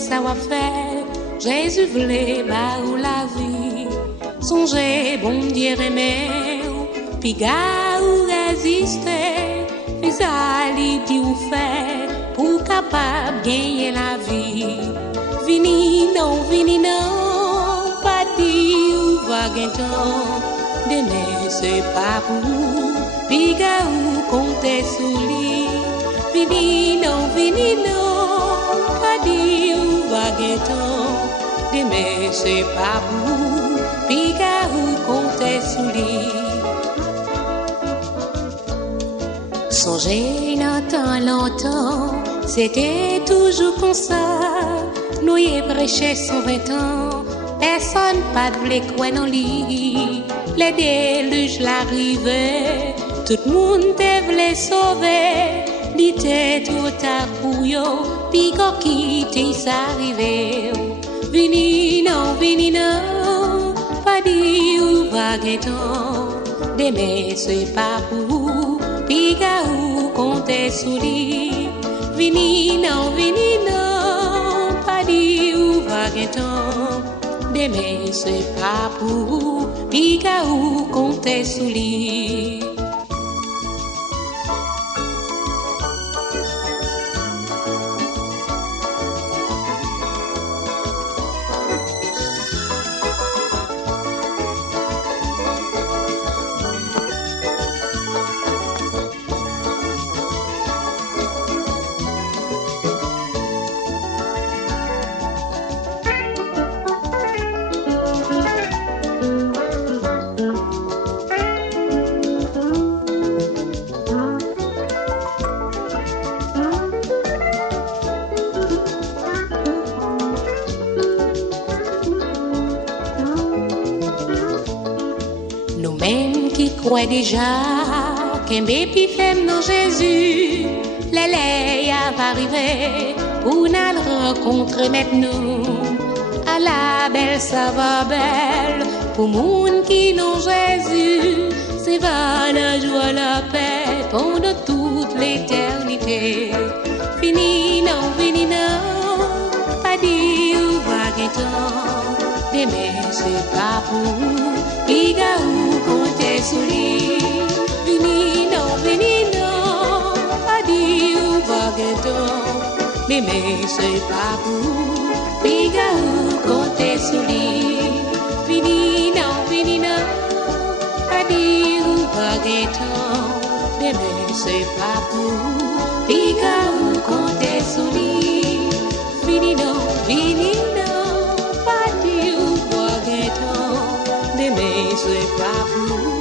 ça va faire. Jésus voulait ou la vie. Songez, bon Dieu aimé, puis gars ou résister. Puis ça lui dit ou faire pour capable gagner la vie. Vini non, pas dit ou va gagner. Demain c'est pas pour vous, puis gars ou compter sous lui. Vini non, pas dit ou va gagner. Demain c'est pas pour vous, puis gars ou compter sous lui. Songez longtemps, c'était toujours comme ça. Nous y prêché 120 ans, personne pas de voulait croire dans lui. Les déluges l'arrivaient, tout le monde te voulait sauver. Il était trop tard pour yo, puis quand quitter s'arrivait. Vini non, pas dit ou va guetton. Demain c'est pas pour vous, puis gars ou compter sous lui. Vini non, pas dit ou va guetton. Demain c'est pas pour vous, puis gars ou compter sous lui. Nous-mêmes qui croyons déjà qu'un bébé femme dans Jésus, l'élève va arriver pour nous rencontrer maintenant. À la belle, ça va belle pour monde qui n'ont Jésus. C'est va la joie, la paix pendant toute l'éternité. Fini non, pas dit ou va guettant. Demain c'est pas pour vous, puis gars ou compter sous lui. Vini non, pas dit ou va guettant. Demain c'est pas pour vous, puis gars ou compter sous lui. Vini non, pas dit ou va guettant. Demain c'est pas pour vous, puis gars ou compter sous lui. Vini non, pas dit ou va guettant. Demain c'est pas pour vous.